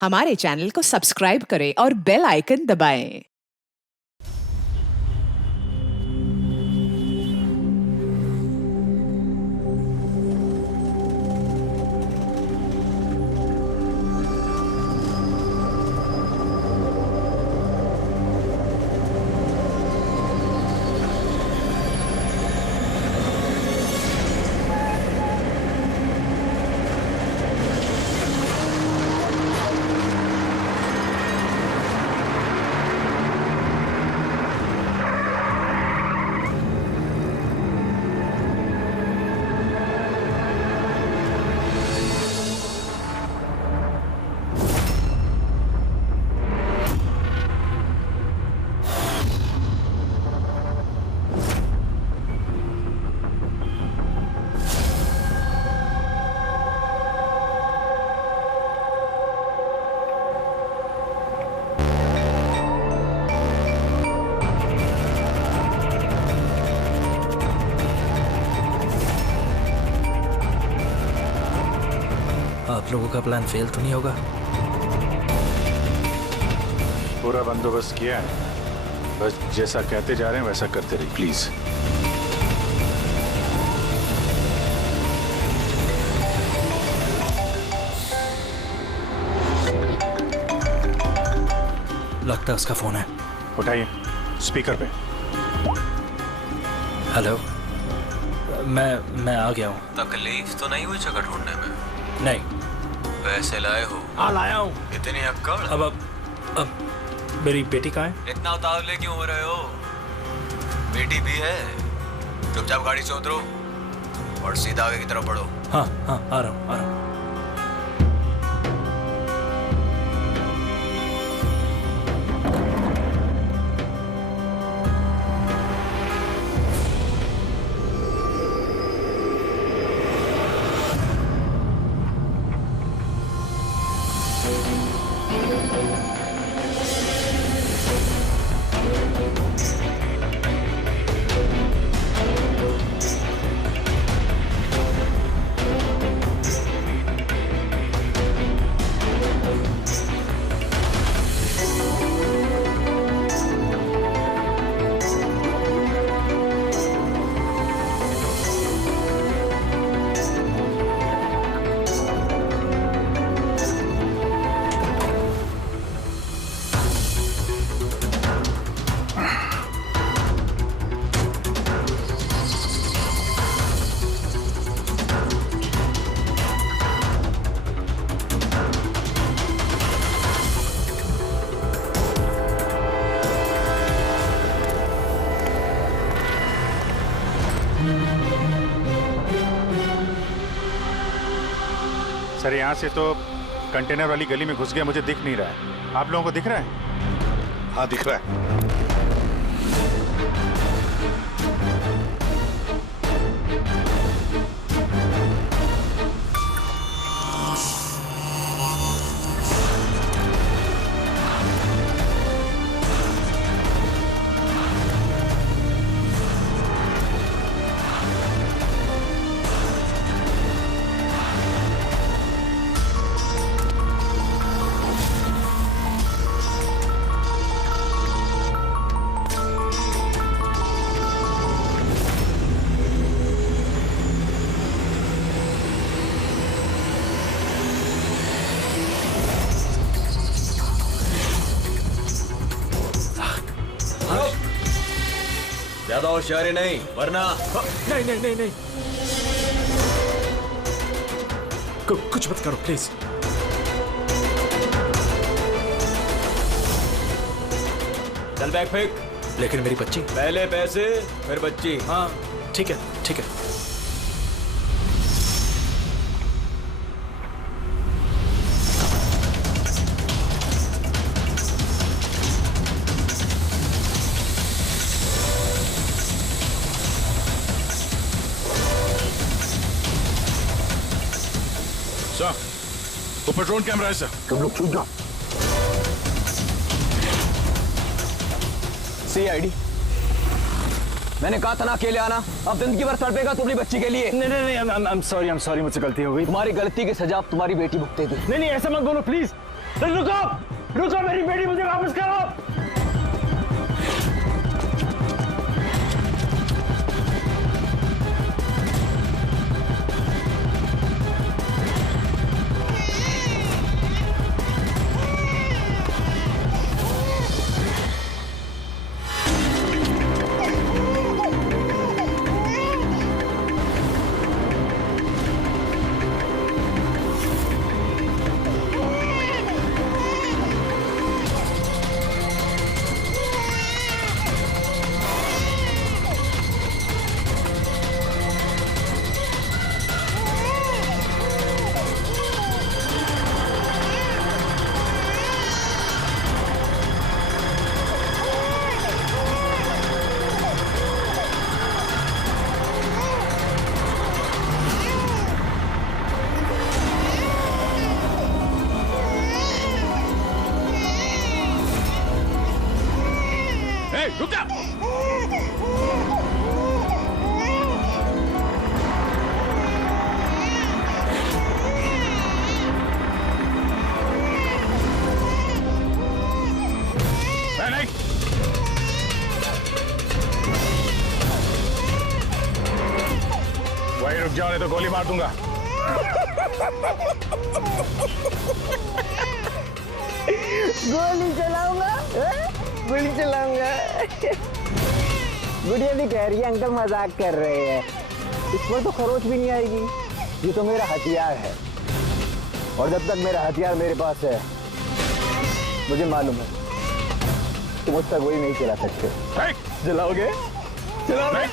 हमारे चैनल को सब्सक्राइब करें और बेल आइकन दबाएं। आप लोगों का प्लान फेल तो नहीं होगा? पूरा बंदोबस्त किया है, बस जैसा कहते जा रहे हैं वैसा करते रहिए प्लीज। लगता है उसका फोन है। उठाइए, स्पीकर पे। हेलो, मैं आ गया हूँ। तकलीफ तो नहीं हुई जगह ढूंढने में? नहीं। पैसे लाए हो? हाँ लाया हूँ। इतनी अक्कड़? अब मेरी बेटी कहाँ है? इतना उतावले क्यों हो रहे हो? बेटी भी है। चुपचाप गाड़ी से उतरो और सीधा आगे की तरफ बढ़ो। हाँ आ रहा हूँ। सर, यहाँ से तो कंटेनर वाली गली में घुस गया, मुझे दिख नहीं रहा है। आप लोगों को दिख रहा है? हाँ दिख रहा है। ज्यादा होशियारी नहीं, वरना नहीं। कुछ मत करो प्लीज। चल बैग फेंक। लेकिन मेरी बच्ची। पहले पैसे फिर बच्ची। हाँ ठीक है। सर, ऊपर ड्रोन कैमरा है सर। तुम लोग छूट जाओ। CID, मैंने कहा था ना अकेले आना। अब जिंदगी भर तड़पेगा तू अपनी बच्ची के लिए। नहीं, I'm sorry, मुझसे गलती हो गई। तुम्हारी गलती की सजा अब तुम्हारी बेटी भुगतेगी। नहीं, ऐसा मत बोलो प्लीज। रुको रुको, मेरी बेटी मुझे वापस करो। रुक जा। नहीं, वही रुक जाओ नहीं तो गोली मार दूंगा। गोली चलाऊंगा, गोली चलाऊंगा। गुड़िया भी कह रही है अंकल मजाक कर रहे हैं, इस पर तो खरोच भी नहीं आएगी। ये तो मेरा हथियार है, और जब तक मेरा हथियार मेरे पास है, मुझे मालूम है तुम मुझ तक गोली नहीं चला सकते। चलाओगे? चलाओगे?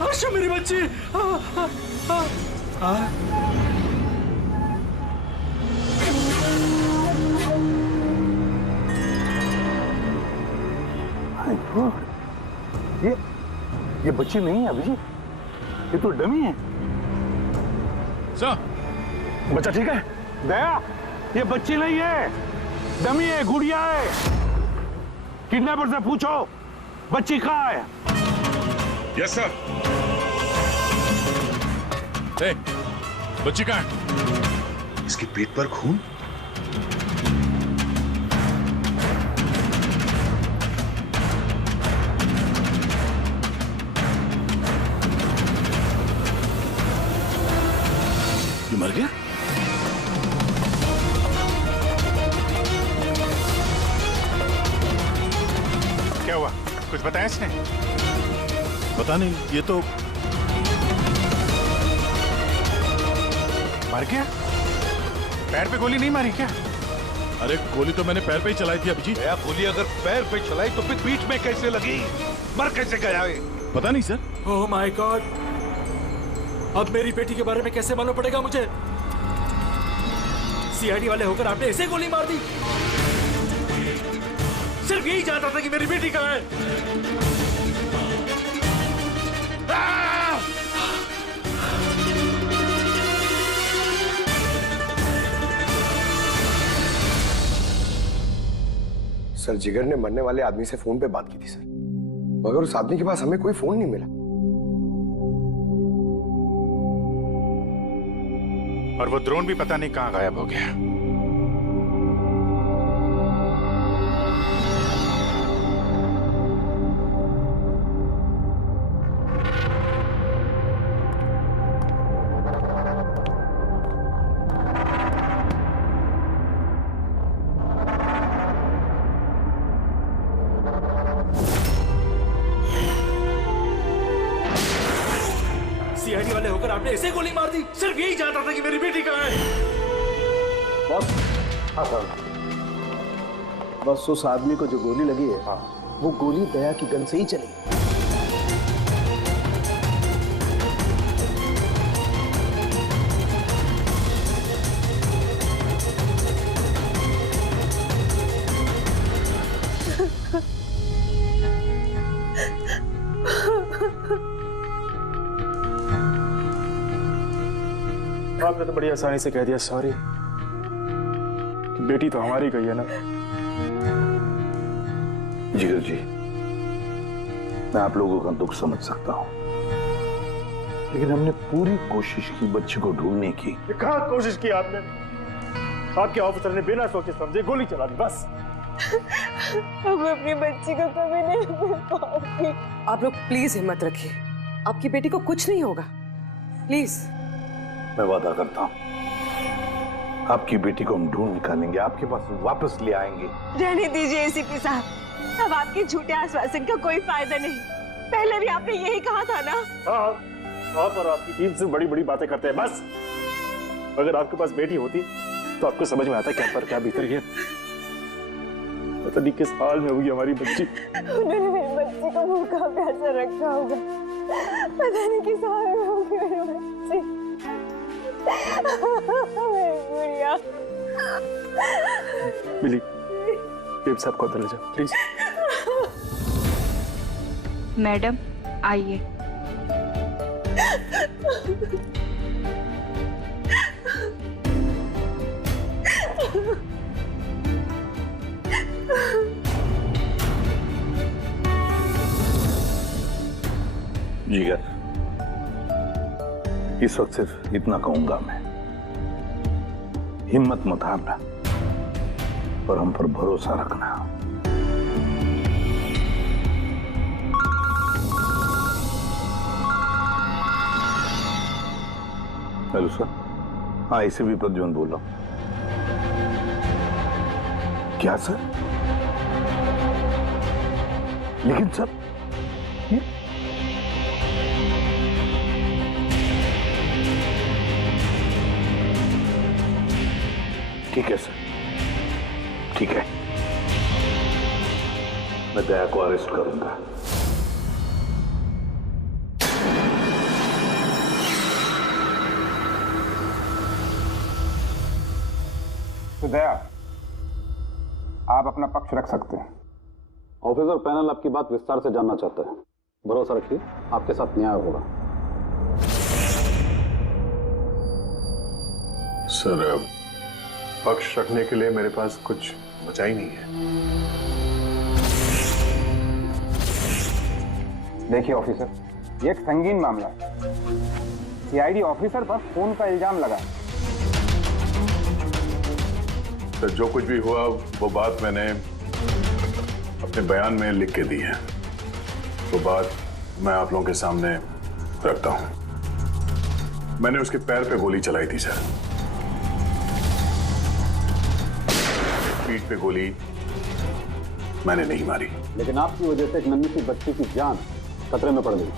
हर्षो मेरी बच्ची। ये बच्ची नहीं है अभिजीत, ये तो डमी है। सर, बच्चा ठीक है? दया, ये बच्ची नहीं है, डमी है, गुड़िया है। किडनैपर से पूछो बच्ची कहाँ है। Yes sir. ए, बच्ची कहाँ है? इसके पेट पर खून। ये मर गया? क्या हुआ, कुछ बताया इसने? पता नहीं, ये तो मर गया। पैर पे गोली नहीं मारी क्या? अरे गोली तो मैंने पैर पे ही चलाई थी अभिजीत। गोली अगर पैर पे चलाई तो फिर पीठ में कैसे लगी? मर कैसे गया? पता नहीं सर। ओह माय गॉड, अब मेरी बेटी के बारे में कैसे मालूम पड़ेगा मुझे? सीआईडी वाले होकर आपने ऐसे गोली मार दी? सिर्फ यही जानता था कि मेरी बेटी कहाँ है। सर, जिगर ने मरने वाले आदमी से फोन पे बात की थी सर, मगर उस आदमी के पास हमें कोई फोन नहीं मिला। और वो ड्रोन भी पता नहीं कहाँ गायब हो गया। सीआईडी वाले होकर आपने ऐसे गोली मार दी? सिर्फ यही जानता था कि मेरी बेटी कहाँ है। बस, हाँ सर, बस उस आदमी को जो गोली लगी है, हाँ, वो गोली दया की गन से ही चली। आपने तो बड़ी आसानी से कह दिया सॉरी। बेटी तो हमारी गई है ना। जिगर जी, मैं आप लोगों का दुख समझ सकता हूं, लेकिन हमने पूरी कोशिश की बच्ची को ढूंढने की। कहाँ कोशिश की आपने? आपके ऑफिसर ने बिना सोचे समझे गोली चला दी बस। हम अपनी बच्ची को कभी नहीं मिल पाओगे। आप लोग प्लीज हिम्मत रखिए, आपकी बेटी को कुछ नहीं होगा, प्लीज। मैं वादा करता हूं, आपकी बेटी को हम ढूंढ निकालेंगे, आपके पास वापस ले आएंगे। रहने दीजिए एसीपी साहब, अब आपके झूठे आश्वासन का कोई फायदा नहीं। पहले भी आपने यही कहा था ना। हाँ, आप और आपकी टीम से बड़ी बड़ी बातें करते हैं बस। अगर आपके पास बेटी होती तो आपको समझ में आता क्या पर क्या भीतर गया। पता नहीं किस हाल में होगी हमारी बच्ची। उन्होंने मेरी बच्ची को भूखा प्यासा रखा होगा, पता नहीं किस हाल में होगी मेरी बच्ची। मेरी गुड़िया। मिली, बेब साहब को अंदर ले जाओ प्लीज। मैडम आइए। जिगर, इस वक्त सिर्फ इतना कहूंगा मैं, हिम्मत मत हारना और हम पर भरोसा रखना। Hello sir. हाँ, एसीपी प्रद्युम्न बोल रहा हूं। क्या सर? लेकिन सर ठीक है सर, ठीक है, मैं दया को अरेस्ट करूंगा। तो दया, आप अपना पक्ष रख सकते हैं। ऑफिसर पैनल आपकी बात विस्तार से जानना चाहता है, भरोसा रखिए आपके साथ न्याय होगा। सर, पक्ष रखने के लिए मेरे पास कुछ बचा ही नहीं है। देखिए ऑफिसर, ये एक संगीन मामला है। सीआईडी ऑफिसर पर खून का इल्जाम लगा। सर, जो कुछ भी हुआ वो बात मैंने अपने बयान में लिख के दी है, वो बात मैं आप लोगों के सामने रखता हूं। मैंने उसके पैर पे गोली चलाई थी सर, पीठ पे गोली मैंने नहीं मारी। लेकिन आपकी वजह से एक नन्ही सी बच्ची की जान खतरे में पड़ गई।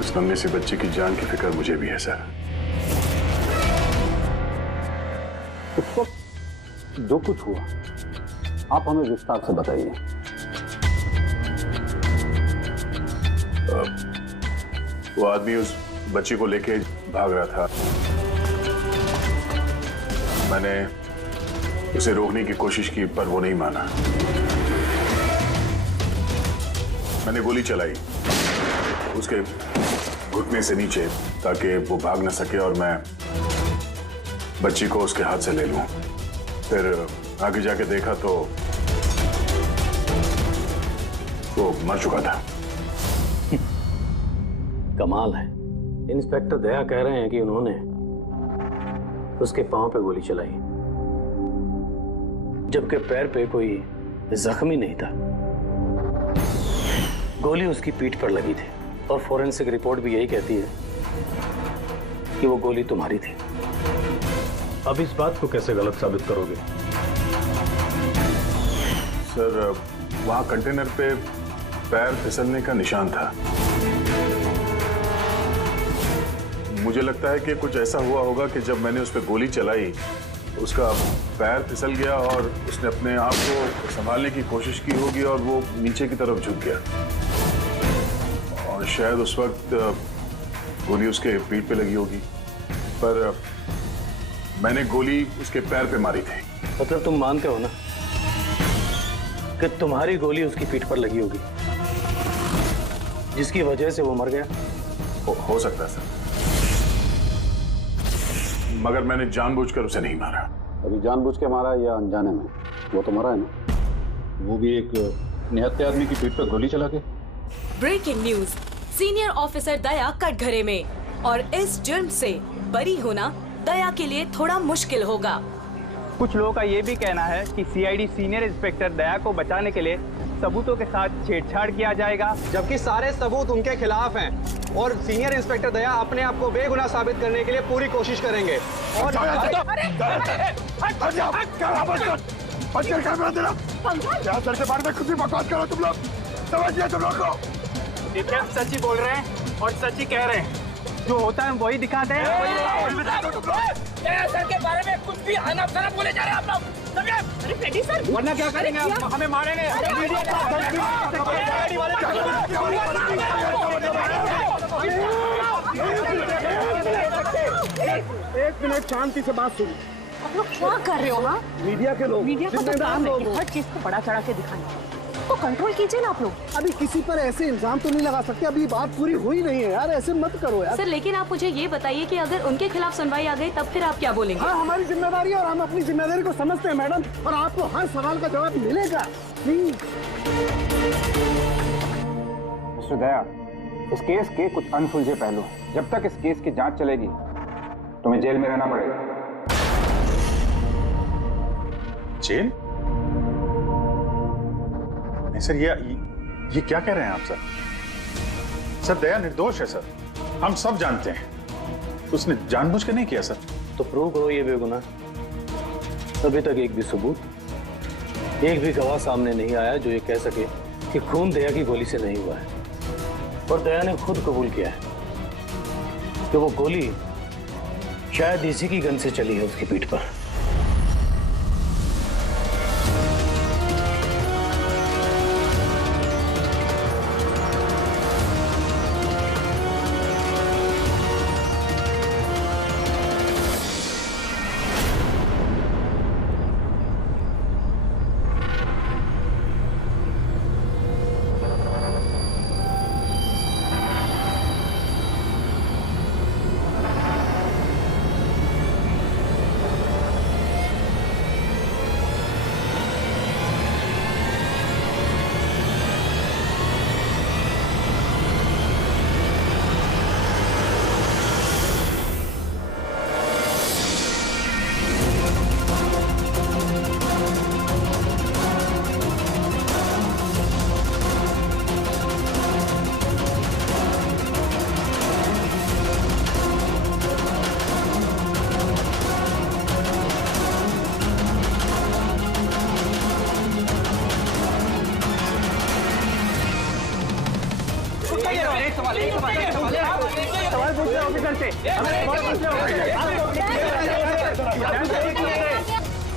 उस नन्ही सी बच्ची की जान की फिक्र मुझे भी है सर। उस वक्त जो कुछ हुआ आप हमें विस्तार से बताइए। वो आदमी उस बच्ची को लेके भाग रहा था। मैंने उसे रोकने की कोशिश की पर वो नहीं माना। मैंने गोली चलाई उसके घुटने से नीचे ताकि वो भाग न सके और मैं बच्ची को उसके हाथ से ले लूं। फिर आगे जाके देखा तो वो मर चुका था। कमाल है, इंस्पेक्टर दया कह रहे हैं कि उन्होंने उसके पांव पे गोली चलाई जबकि पैर पे कोई जख्म ही नहीं था। गोली उसकी पीठ पर लगी थी और फोरेंसिक रिपोर्ट भी यही कहती है कि वो गोली तुम्हारी थी। अब इस बात को कैसे गलत साबित करोगे? सर, वहां कंटेनर पे पैर फिसलने का निशान था। मुझे लगता है कि कुछ ऐसा हुआ होगा कि जब मैंने उस पर गोली चलाई उसका पैर फिसल गया और उसने अपने आप को संभालने की कोशिश की होगी और वो नीचे की तरफ झुक गया और शायद उस वक्त गोली उसके पीठ पे लगी होगी, पर मैंने गोली उसके पैर पे मारी थी। मतलब तुम मानते हो ना कि तुम्हारी गोली उसकी पीठ पर लगी होगी जिसकी वजह से वो मर गया? हो सकता है सर। मगर मैंने जानबूझकर उसे नहीं मारा। अभी जानबूझ के मारा या अनजाने में, वो तो मरा है ना। वो भी एक निहत्थे आदमी की पीठ पर गोली चला के। ब्रेकिंग न्यूज, सीनियर ऑफिसर दया कटघरे में, और इस जुर्म से बरी होना दया के लिए थोड़ा मुश्किल होगा। कुछ लोगों का ये भी कहना है कि सीआईडी सीनियर इंस्पेक्टर दया को बचाने के लिए सबूतों के साथ छेड़छाड़ किया जाएगा, जबकि सारे सबूत उनके खिलाफ हैं और सीनियर इंस्पेक्टर दया अपने आप को बेगुनाह साबित करने के लिए पूरी कोशिश करेंगे। और सच ही बोल रहे हैं और सच ही कह रहे हैं, जो होता है वही दिखाते हैं। सर के बारे में कुछ भी अनाप-शनाप बोले जा रहे हैं आप लोग। अरे पेटी सर, वरना क्या करेंगे आप? हमें मारेंगे। एक मिनट शांति से बात सुनो। आप लोग क्या कर रहे हो? हाँ, मीडिया के लोग, मीडिया को तो काम है कि हर चीज को बड़ा चढ़ा के दिखाना, तो कंट्रोल कीजिए ना आप लोग। अभी किसी पर ऐसे इल्जाम तो नहीं लगा सकते, अभी बात पूरी हुई नहीं है यार, ऐसे मत करो यार। सर लेकिन आप मुझे ये बताइए कि अगर उनके खिलाफ सुनवाई आ गई तब फिर आप क्या बोलेंगे? हाँ, हमारी जिम्मेदारी है और हम अपनी जिम्मेदारी को समझते हैं मैडम, और आपको हर सवाल का जवाब मिलेगा। प्लीज मिस्टर दया, इस केस के कुछ अनसुलझे पहलू हैं। जब तक इस केस की जांच चलेगी तुम्हें जेल में रहना पड़ेगा। जेल? नहीं सर, ये क्या कह रहे हैं आप सर? सर दया निर्दोष है सर, हम सब जानते हैं। उसने जानबूझ के नहीं किया सर। तो प्रूव करो ये बेगुनाह। अभी तक एक भी सबूत, एक भी गवाह सामने नहीं आया जो ये कह सके कि खून दया की गोली से नहीं हुआ है। और दया ने खुद कबूल किया है कि वो गोली शायद इसी की गन से चली है उसकी पीठ पर।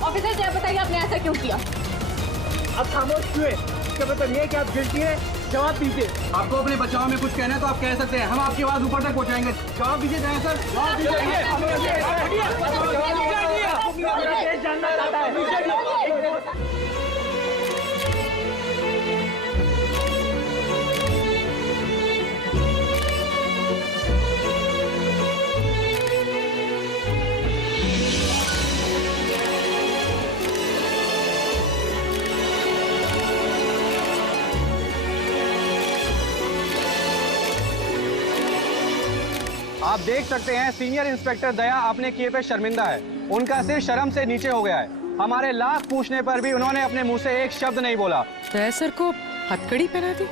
ऑफिसर क्या बताइए आपने ऐसा क्यों किया? अब खामोश क्यों है? इसका मतलब ये कि आप गिल्टी है, जवाब दीजिए। आपको अपने बचाव में कुछ कहना है तो आप कह सकते हैं, हम आपकी आवाज ऊपर तक पहुंचाएंगे। जवाब दीजिए जाए सर, जवाब दीजिए। जानना चाहता है। आप देख सकते हैं सीनियर इंस्पेक्टर दया अपने किए पे शर्मिंदा है। उनका सिर शर्म से नीचे हो गया है। हमारे लाख पूछने पर भी उन्होंने अपने मुंह से एक शब्द नहीं बोला। दया सर को हथकड़ी पहना दी?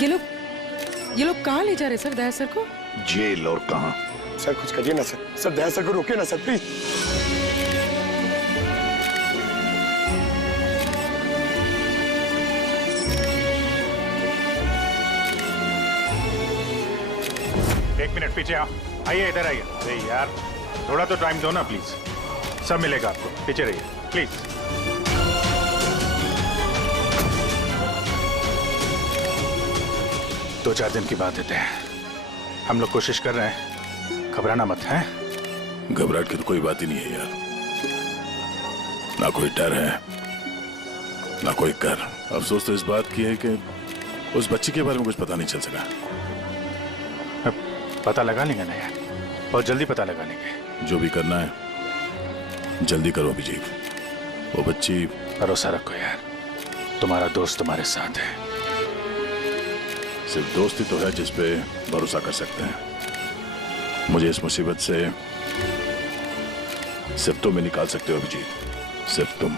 ये लोग कहाँ ले जा रहे सर दया सर को? जेल और कहाँ? सर कुछ करिए ना सर, सर दया सर को रोकिए ना सर प्लीज। एक मिनट पीछे आओ, आइए इधर आइए। अरे यार थोड़ा तो टाइम दो ना प्लीज, सब मिलेगा आपको। पीछे रहिए प्लीज। 2-4 दिन की बात देते हैं, हम लोग कोशिश कर रहे हैं, घबराना मत है। घबराहट की तो कोई बात ही नहीं है यार, ना कोई डर है ना कोई कर। अफसोस तो इस बात की है कि उस बच्ची के बारे में कुछ पता नहीं चल सका। पता लगा लेंगे ना यार, बहुत जल्दी पता लगा लेंगे। जो भी करना है जल्दी करो अभिजीत। वो बच्ची। भरोसा रखो यार, तुम्हारा दोस्त तुम्हारे साथ है। सिर्फ दोस्त ही तो है जिस पे भरोसा कर सकते हैं। मुझे इस मुसीबत से सिर्फ तुम ही निकाल सकते हो अभिजीत, सिर्फ तुम।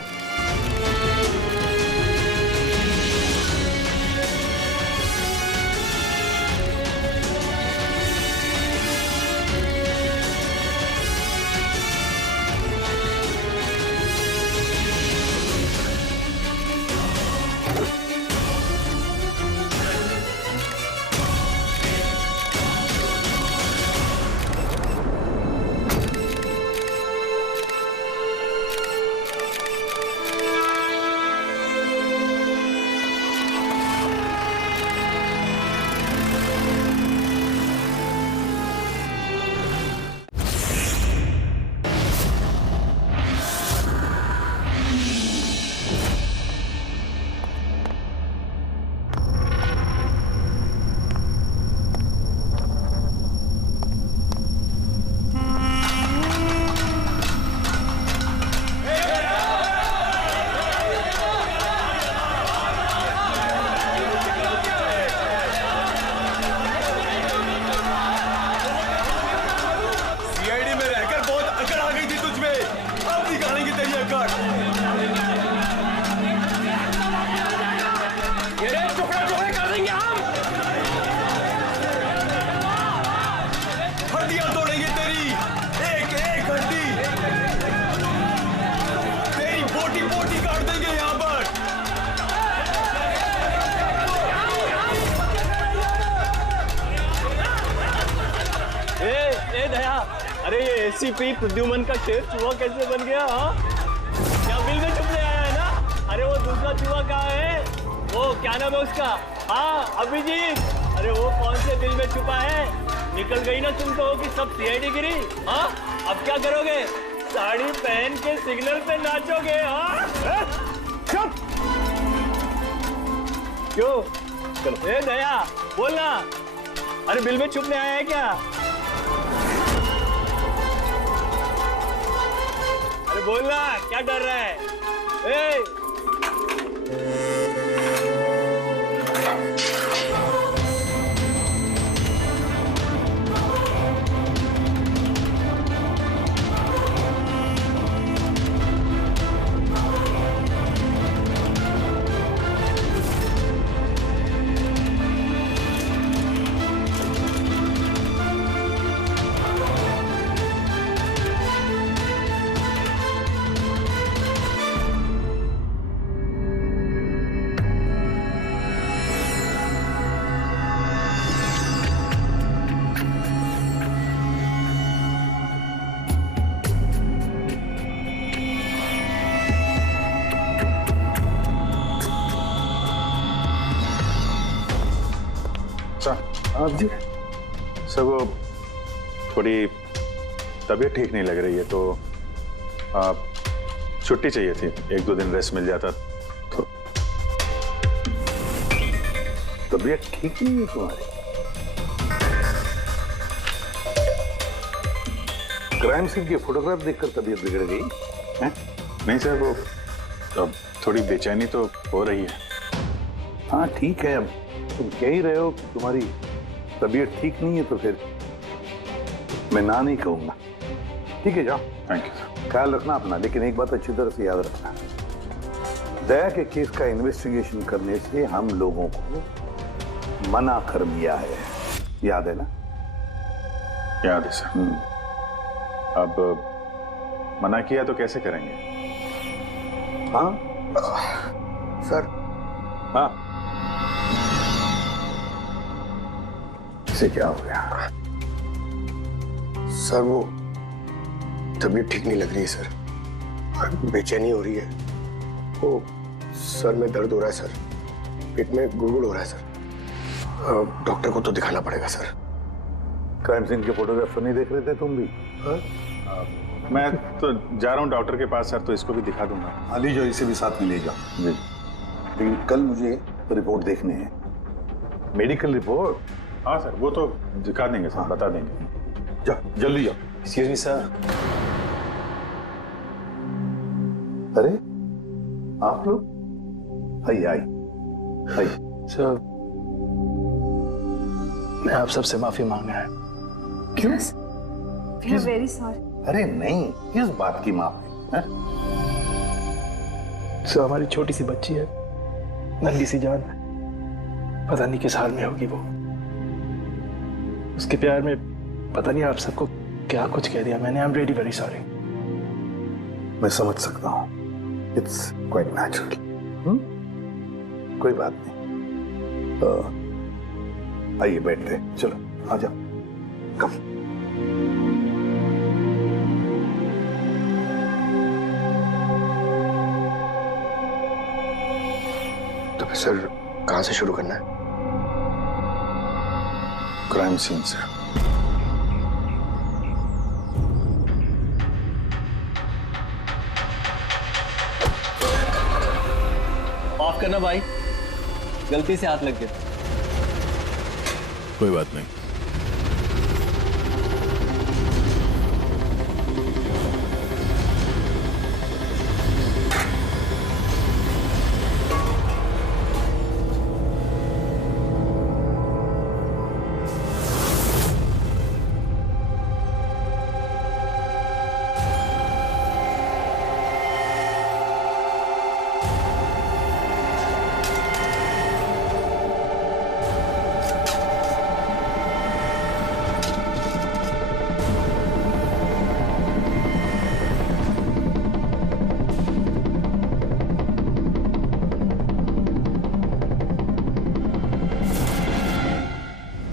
अरे ये एसीपी प्रद्युमन का शेर चूहा कैसे बन गया? हाँ, क्या बिल में छुपने आया है ना? अरे वो दूसरा चूहा कहाँ है? वो क्या नाम है उसका? हाँ अभिजीत। अरे वो कौन से बिल में छुपा है? निकल गई ना तुम तो कि सब सीआईडी गिरी। हाँ, अब क्या करोगे? साड़ी पहन के सिग्नल पे नाचोगे? हाँ, चुप। क्यों? चलो ए दया बोलना। अरे बिल में छुपने आया है क्या? अरे बोलना, क्या डर रहा है? आप जी सर, वो थोड़ी तबीयत ठीक नहीं लग रही है तो आप छुट्टी चाहिए थी, 1-2 दिन रेस्ट मिल जाता तो। तबीयत ठीक नहीं है तुम्हारी? क्राइम सीन की फोटोग्राफ देखकर तबीयत बिगड़ गई है? नहीं सर, वो अब थोड़ी बेचैनी तो हो रही है। हाँ ठीक है, अब तुम कह ही रहे हो कि तुम्हारी तबीयत ठीक नहीं है तो फिर मैं ना नहीं कहूंगा। ठीक है, जाओ। Thank you. ख्याल रखना अपना, लेकिन एक बात अच्छी तरह से याद रखना, दया के केस का इन्वेस्टिगेशन करने से हम लोगों को मना कर दिया है, याद है ना? याद है सर। अब मना किया तो कैसे करेंगे? हाँ सर। हाँ, इसे क्या हो गया? सर वो तबीयत ठीक नहीं लग रही है सर, बेचैनी हो रही है। वो सर में दर्द हो रहा है सर, पेट में गुड़गुड़ हो रहा है सर। डॉक्टर को तो दिखाना पड़ेगा सर। क्राइम सीन के फोटोग्राफ नहीं देख रहे थे तुम भी? हाँ? मैं तो जा रहा हूँ डॉक्टर के पास सर, तो इसको भी दिखा दूंगा। हाँ ले जाओ, इसे भी साथ में ले जाओ। जी, लेकिन कल मुझे रिपोर्ट देखनी है। Medical report? हाँ सर, वो तो दिखा देंगे सर, बता देंगे। जाओ जल्दी जाओ। Excuse me sir. अरे आप लोग आइए आइए आइए। सर मैं आप सबसे माफी मांगना है। क्यों? We are very sorry. अरे नहीं, किस बात की माफी है? सर हमारी छोटी सी बच्ची है, नन्ही सी जान, पता नहीं किस हाल में होगी वो। उसके प्यार में पता नहीं आप सबको क्या कुछ कह दिया मैंने। I am really very sorry. मैं समझ सकता हूँ, इट्स क्वाइट नेचुरल। कोई बात नहीं। आइए बैठते हैं, चलो आ जाओ, कम। तो फिर सर कहाँ से शुरू करना है? क्राइम सीन से। माफ करना भाई, गलती से हाथ लग गया। कोई बात नहीं।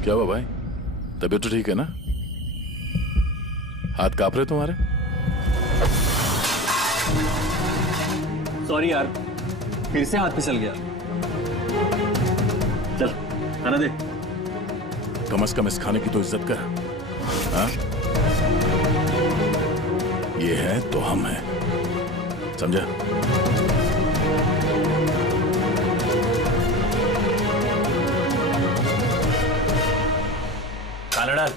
क्या हुआ भाई, तबीयत तो ठीक है ना? हाथ कांप रहे तुम्हारे? सॉरी यार, फिर से हाथ फिसल गया। चल खाना दे। कम से कम इस खाने की तो इज्जत कर। हाँ? ये है तो हम हैं, समझा? खाना डाल।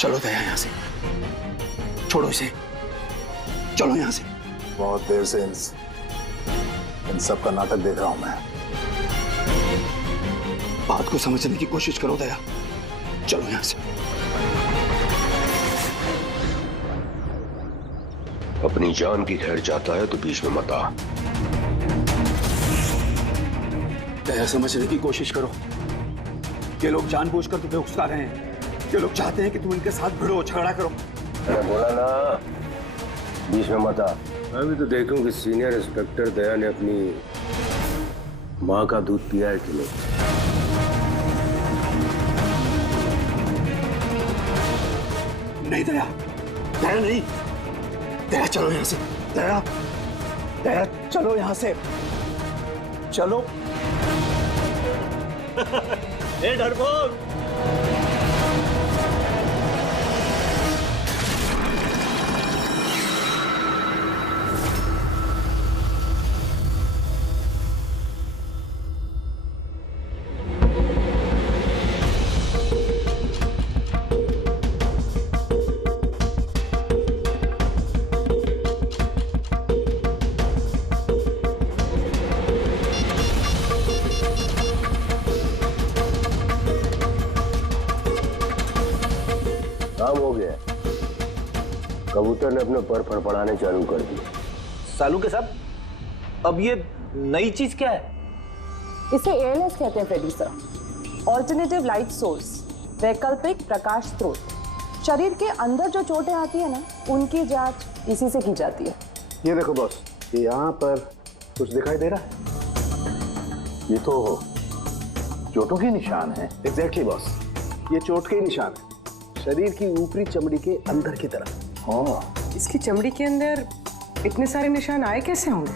चलो दया यहां से, छोड़ो इसे, चलो यहां से। बहुत देर से इन सब का नाटक देख रहा हूं मैं। बात को समझने की कोशिश करो दया, चलो यहां से। अपनी जान की खैर चाहता है तो बीच में मत आ। दया समझने की कोशिश करो, ये लोग जानबूझकर तुम्हें उकसा रहे हैं। ये लोग चाहते हैं कि तुम इनके साथ भिड़ो, झगड़ा करो। मैंने बोला ना बीच में मत आ। मैं भी तो देखूं कि सीनियर इंस्पेक्टर दया ने अपनी माँ का दूध पिया है कि नहीं। नहीं दया, दया नहीं, दया चलो यहां से। दया, दया चलो यहां से, चलो। ए डरपोक, काम हो गया। कबूतर ने अपने पर फड़फड़ाने चालू कर दिए। सालू के साहब, अब ये नई चीज क्या है? इसे ALS कहते हैं Freddy sir, alternative light source, वैकल्पिक प्रकाश स्रोत। शरीर के अंदर जो चोटें आती है ना, उनकी जांच इसी से की जाती है। ये देखो बॉस, यहाँ पर कुछ दिखाई दे रहा है? ये तो चोटों के निशान है। एग्जैक्टली बॉस, ये चोट के निशान है, शरीर की ऊपरी चमड़ी के अंदर की तरफ। हाँ, इसकी चमड़ी के अंदर इतने सारे निशान आए कैसे होंगे?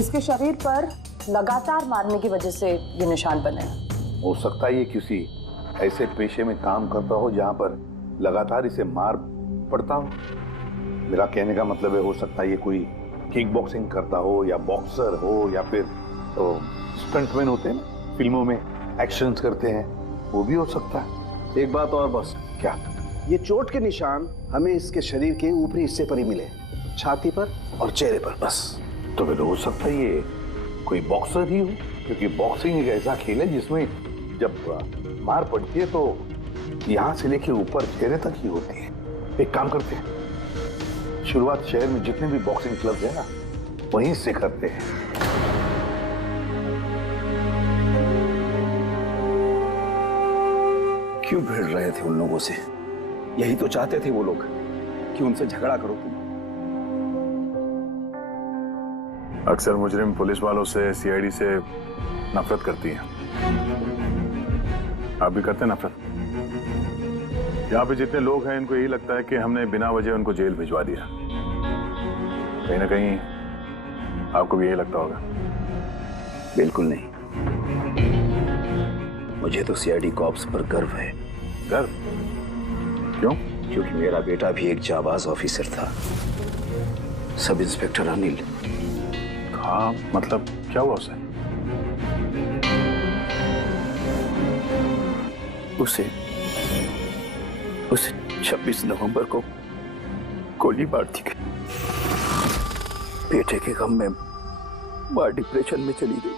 इसके शरीर पर लगातार मारने की वजह से ये निशान बने हैं। हो सकता है ये किसी ऐसे पेशे में काम करता हो जहाँ पर लगातार इसे मार पड़ता हो। मेरा कहने का मतलब है, हो सकता है ये कोई किक बॉक्सिंग करता हो, या बॉक्सर हो, या फिर तो स्टंटमैन होते हैं ना, फिल्मों में एक्शंस करते हैं, वो भी हो सकता है। एक बात और बॉस, क्या? ये चोट के निशान हमें इसके शरीर के ऊपरी हिस्से पर ही मिले, छाती पर और चेहरे पर बस। तो फिर हो सकता है ये कोई बॉक्सर ही हो, क्योंकि बॉक्सिंग एक ऐसा खेल है जिसमें जब मार पड़ती है तो यहाँ से लेके ऊपर चेहरे तक ही होती है। एक काम करते हैं, शुरुआत शहर में जितने भी बॉक्सिंग क्लब है ना, वहीं से करते हैं। क्यों भिड़ रहे थे उन लोगों से? यही तो चाहते थे वो लोग कि उनसे झगड़ा करो तुम। अक्सर मुजरिम पुलिस वालों से, सीआईडी से नफरत करती है। आप भी करते हैं नफरत? यहाँ पे जितने लोग हैं, इनको यही लगता है कि हमने बिना वजह उनको जेल भिजवा दिया। कहीं ना कहीं आपको भी यही लगता होगा। बिल्कुल नहीं, मुझे तो सीआईडी कॉप्स पर गर्व है। गर्व? क्यों? क्योंकि मेरा बेटा भी एक जाबाज ऑफिसर था, सब इंस्पेक्टर अनिल। हाँ, मतलब क्या हुआ उसे? उसे 26 नवंबर को गोली मार दी गई। बेटे के गम में मां डिप्रेशन में चली गई।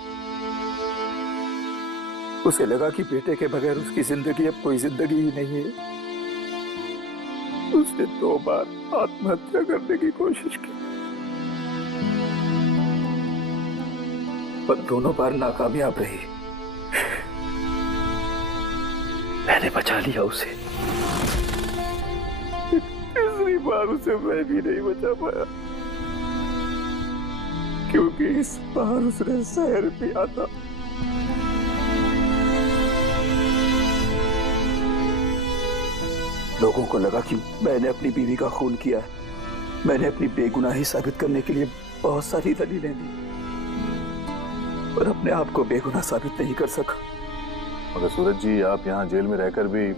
उसे लगा कि बेटे के बगैर उसकी जिंदगी अब कोई जिंदगी ही नहीं है। उसने 2 बार आत्महत्या करने की कोशिश की, पर दोनों बार नाकामयाब रही। मैंने बचा लिया उसे। तीसरी बार उसे मैं भी नहीं बचा पाया, क्योंकि इस बार उसने शहर पिया था। लोगों को लगा कि मैंने अपनी बीवी का खून किया है। मैंने अपनी बेगुनाही साबित करने के लिए बहुत सारी दलीलें दी, पर अपने आप को बेगुनाह साबित नहीं कर सका। मगर सूरज जी, आप यहाँ जेल में रहकर भी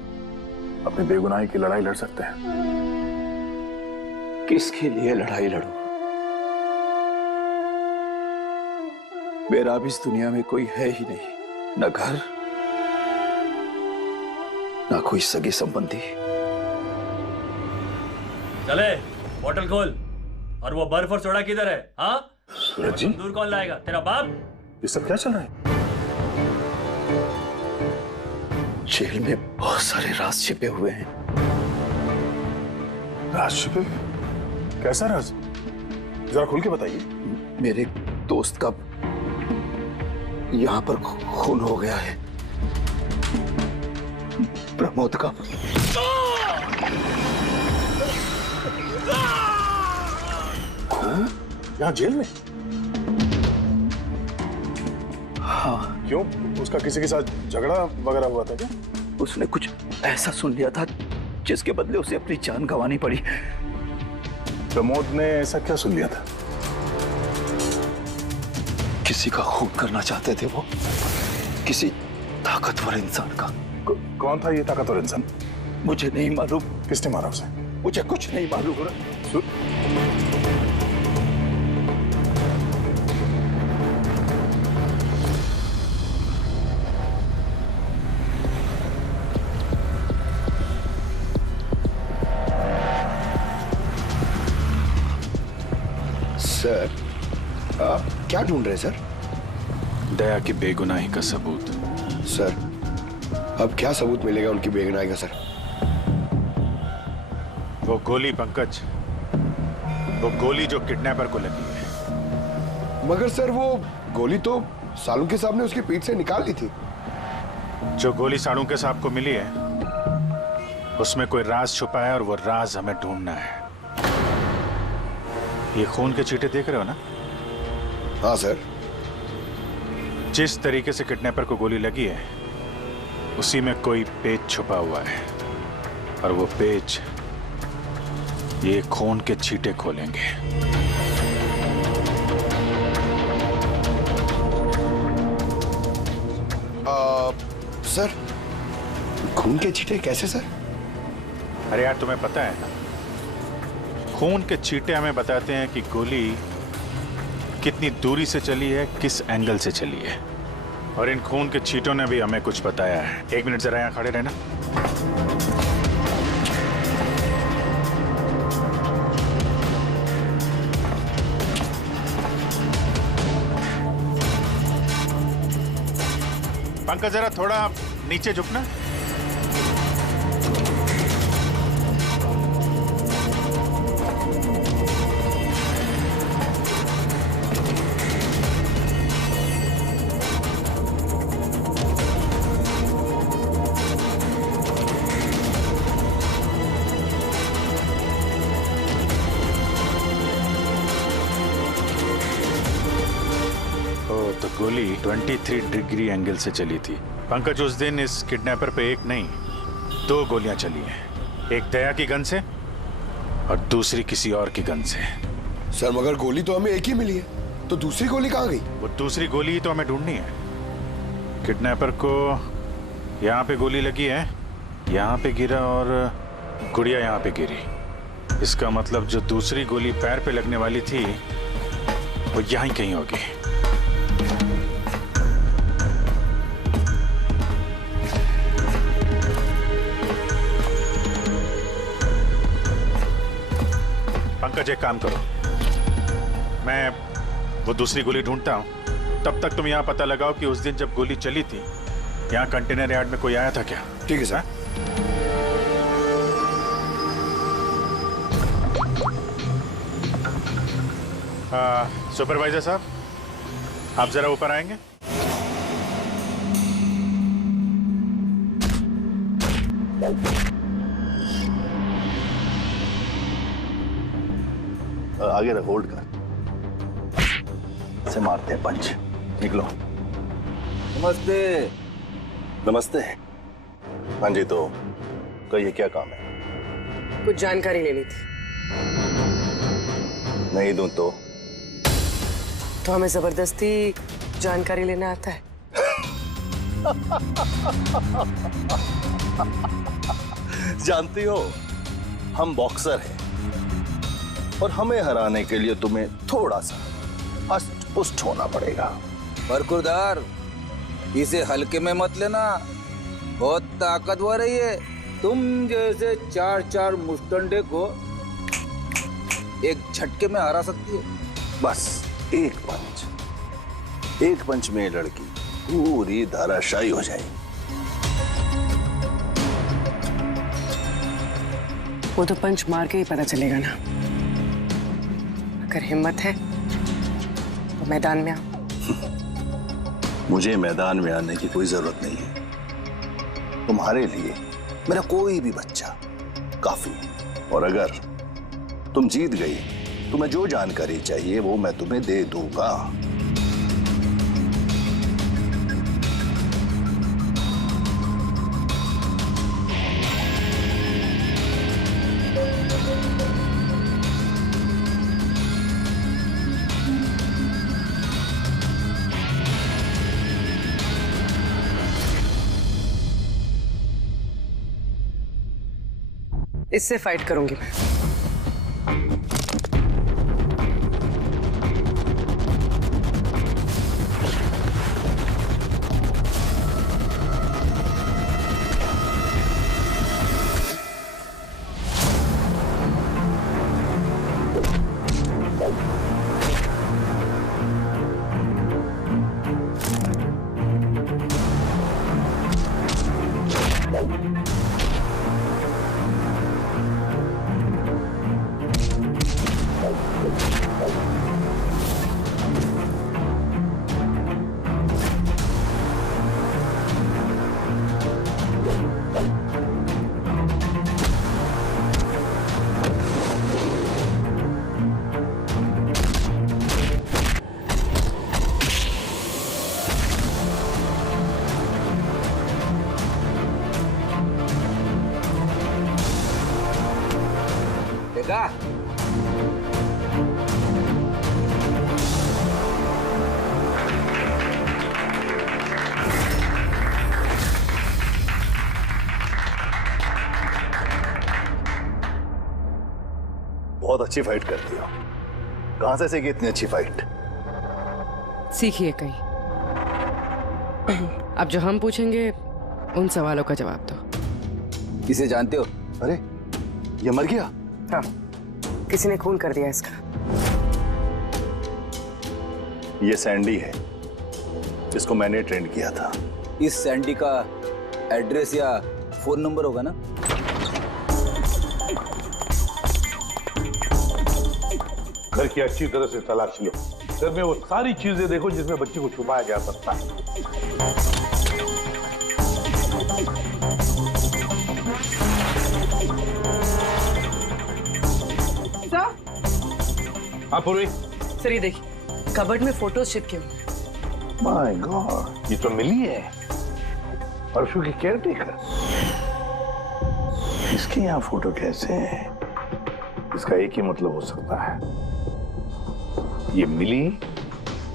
अपनी बेगुनाही की लड़ाई लड़ सकते हैं। किसके लिए लड़ाई लड़ूं? मेरा अब इस दुनिया में कोई है ही नहीं, न घर, न कोई सगे संबंधी। चले, बोतल खोल। और वो बर्फ और सोडा किधर है? हाँ सूरज जी, दूर कौन लाएगा? तेरा बाप? ये सब क्या चल रहा है? जेल में बहुत सारे राज छिपे हुए हैं। राज छिपे? कैसा राज? जरा खुल के बताइए। मेरे दोस्त का यहाँ पर खून हो गया है, प्रमोद का। यहाँ जेल में? हाँ। क्यों? उसका किसी के साथ झगड़ा वगैरह हुआ था क्या? उसने कुछ ऐसा सुन लिया था जिसके बदले उसे अपनी जान गंवानी पड़ी। प्रमोद ने ऐसा क्या सुन लिया था? किसी का खून करना चाहते थे वो, किसी ताकतवर इंसान का। कौन था ये ताकतवर इंसान? मुझे नहीं मालूम। किसने मारा उसे? मुझे कुछ नहीं मालूम। सर, आप क्या ढूंढ रहे हैं सर? दया की बेगुनाही का सबूत। सर, अब क्या सबूत मिलेगा उनकी बेगुनाही का सर? वो गोली पंकज, वो गोली जो किडनैपर को लगी है। मगर सर, वो गोली तो सालुंके साहब ने उसकी पीठ से निकाल ली थी। जो गोली सालुंके साहब को मिली है उसमें कोई राज छुपा है और वो राज हमें ढूंढना है। ये खून के छींटे देख रहे हो ना? हाँ सर। जिस तरीके से किडनैपर को गोली लगी है उसी में कोई पेच छुपा हुआ है और वो पेच ये खून के छींटे खोलेंगे। सर, खून के छींटे कैसे सर? अरे यार तुम्हें पता है ना, खून के छींटे हमें बताते हैं कि गोली कितनी दूरी से चली है, किस एंगल से चली है। और इन खून के छींटों ने भी हमें कुछ बताया है। 1 मिनट जरा यहाँ खड़े रहना। पंकज जरा थोड़ा नीचे झुकना। तो गोली 23 डिग्री एंगल से चली थी। पंकज, उस दिन इस किडनैपर पे एक नहीं 2 गोलियां चली हैं। एक दया की गन से और दूसरी किसी और की गन से। सर मगर गोली तो हमें एक ही मिली है, तो दूसरी गोली कहाँ गई? वो दूसरी गोली ही तो हमें ढूंढनी है। किडनैपर को यहाँ पे गोली लगी है, यहाँ पे गिरा और गुड़िया यहाँ पे गिरी। इसका मतलब जो दूसरी गोली पैर पे लगने वाली थी वो यहीं कहीं होगी। पंकज, एक काम करो, मैं वो दूसरी गोली ढूंढता हूं, तब तक तुम यहां पता लगाओ कि उस दिन जब गोली चली थी यहां कंटेनर यार्ड में कोई आया था क्या? ठीक है सर। सुपरवाइजर साहब, आप जरा ऊपर आएंगे। आगे रख, होल्ड कर, से मारते हैं पंच। निकलो। नमस्ते। नमस्ते। हाँ जी, तो कहिए क्या काम है? कुछ जानकारी लेनी थी। नहीं दूं तो हमें जबरदस्ती जानकारी लेना आता है? जानती हो, हम बॉक्सर हैं और हमें हराने के लिए तुम्हें थोड़ा सा हष्ट पुष्ट होना पड़ेगा। बरकुरदार, इसे हल्के में मत लेना, बहुत ताकतवर है ये। तुम जैसे 4 मुस्टंडे को एक झटके में हरा सकती है। बस एक पंच में लड़की पूरी धराशायी हो जाएगी। वो तो पंच मार के ही पता चलेगा ना। अगर हिम्मत है तो मैदान में आओ। मुझे मैदान में आने की कोई जरूरत नहीं है। तुम्हारे लिए मेरा कोई भी बच्चा काफी है। और अगर तुम जीत गई, तुम्हें जो जानकारी चाहिए वो मैं तुम्हें दे दूंगा। इससे फाइट करूंगी मैं। जाएगा। बहुत अच्छी फाइट करती हो। कहां से सीखी इतनी अच्छी फाइट? सीखिए कहीं। अब जो हम पूछेंगे उन सवालों का जवाब दो। इसे जानते हो? अरे ये मर गया? हाँ, किसी ने खून कर दिया इसका। ये सैंडी है, इसको मैंने ट्रेन किया था। इस सैंडी का एड्रेस या फोन नंबर होगा ना? घर की अच्छी तरह से तलाश लो। घर में वो सारी चीजें देखो जिसमें बच्ची को छुपाया जा सकता है। हाँ पूर्वी। सर ये देखिए, कबर्ड में फोटोज चिपके हुए हैं। माय गॉड, ये तो मिली है, परशु की केयरटेकर। इसके यहाँ फोटो कैसे है? इसका एक ही मतलब हो सकता है, ये मिली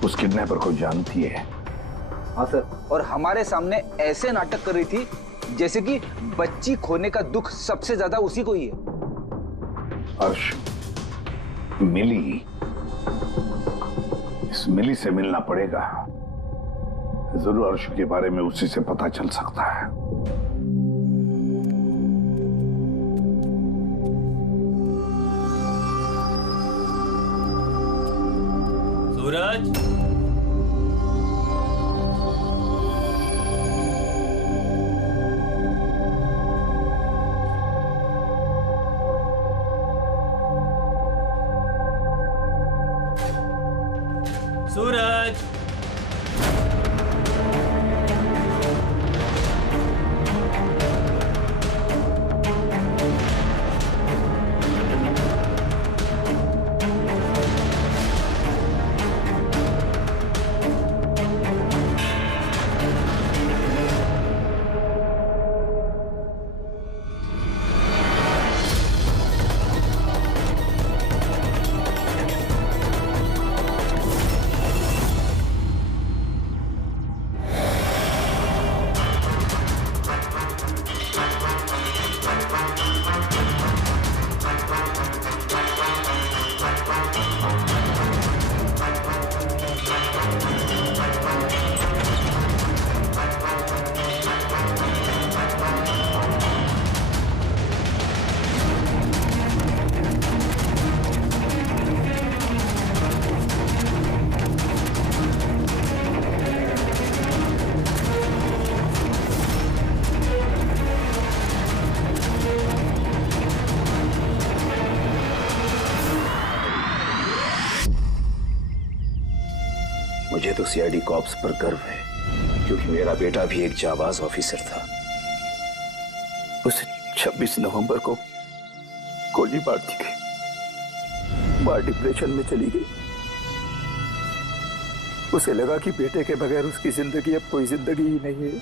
उस किडनैपर को जानती है। हाँ सर, और हमारे सामने ऐसे नाटक कर रही थी जैसे कि बच्ची खोने का दुख सबसे ज्यादा उसी को ही है। हर्ष, मिली, इस मिली से मिलना पड़ेगा। जरूर हर्ष के बारे में उसी से पता चल सकता है। सूरज, सूरज, मुझे तो सीआईडी कॉप्स पर गर्व है, क्योंकि मेरा बेटा भी एक जाबाज ऑफिसर था। उसे 26 नवंबर को गोली मार दी गई। मां डिप्रेशन में चली गई। उसे लगा कि बेटे के बगैर उसकी जिंदगी अब कोई जिंदगी ही नहीं है।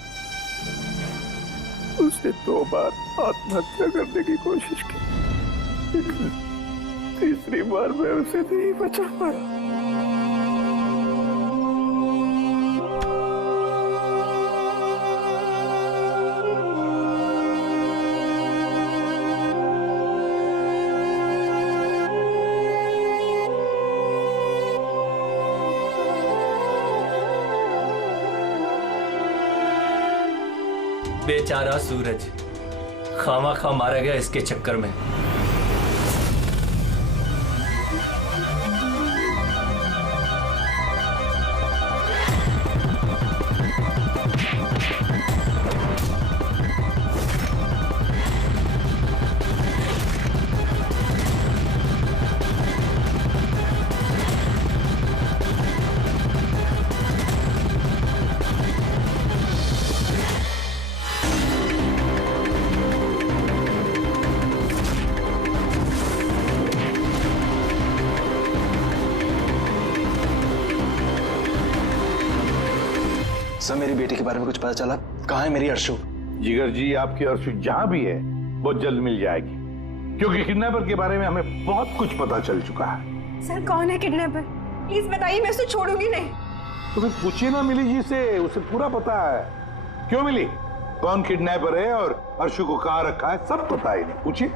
उसने 2 बार आत्महत्या करने की कोशिश की, तीसरी बार मैं उसे नहीं बचा पाया। बेचारा सूरज खामा मारा गया इसके चक्कर में। सर, मेरी बेटी के बारे में कुछ पता चला? कहाँ है मेरी अर्शु? जिगर जी, आपकी अर्शु जहां भी है बहुत जल्द मिल जाएगी। क्योंकि किडनैपर के बारे में हमें बहुत कुछ पता चल चुका है। सर कौन है किडनैपर? प्लीज बताइए, मैं उसे छोड़ूंगी नहीं। तुम्हें पूछिए ना मिली जी से, उसे पूरा पता है। क्यों मिली? कौन किडनैपर है और अर्शु को कहां रखा है, सब पता है। नहीं पूछिए।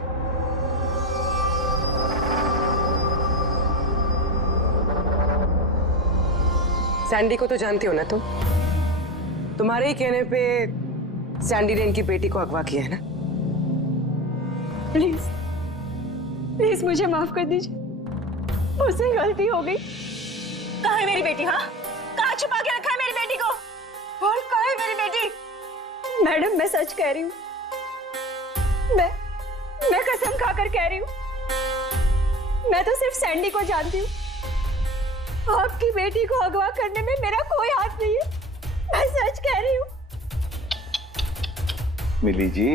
सैंडी को तो जानती हो ना तुम? तुम्हारे ही कहने पे सैंडी ने इनकी बेटी को अगवा किया है ना? प्लीज प्लीज मुझे माफ कर दीजिए, मुझसे गलती हो गई। कहाँ है मेरी बेटी? हाँ, कहाँ छुपा के रखा है मेरी बेटी को? और कहाँ है मेरी बेटी? मैडम मैं सच कह रही हूँ, मैं कसम खाकर कह रही हूँ। मैं तो सिर्फ सैंडी को जानती हूँ। आपकी बेटी को अगवा करने में मेरा कोई हाथ नहीं है, मैं सच कह रही हूँ। मिली जी,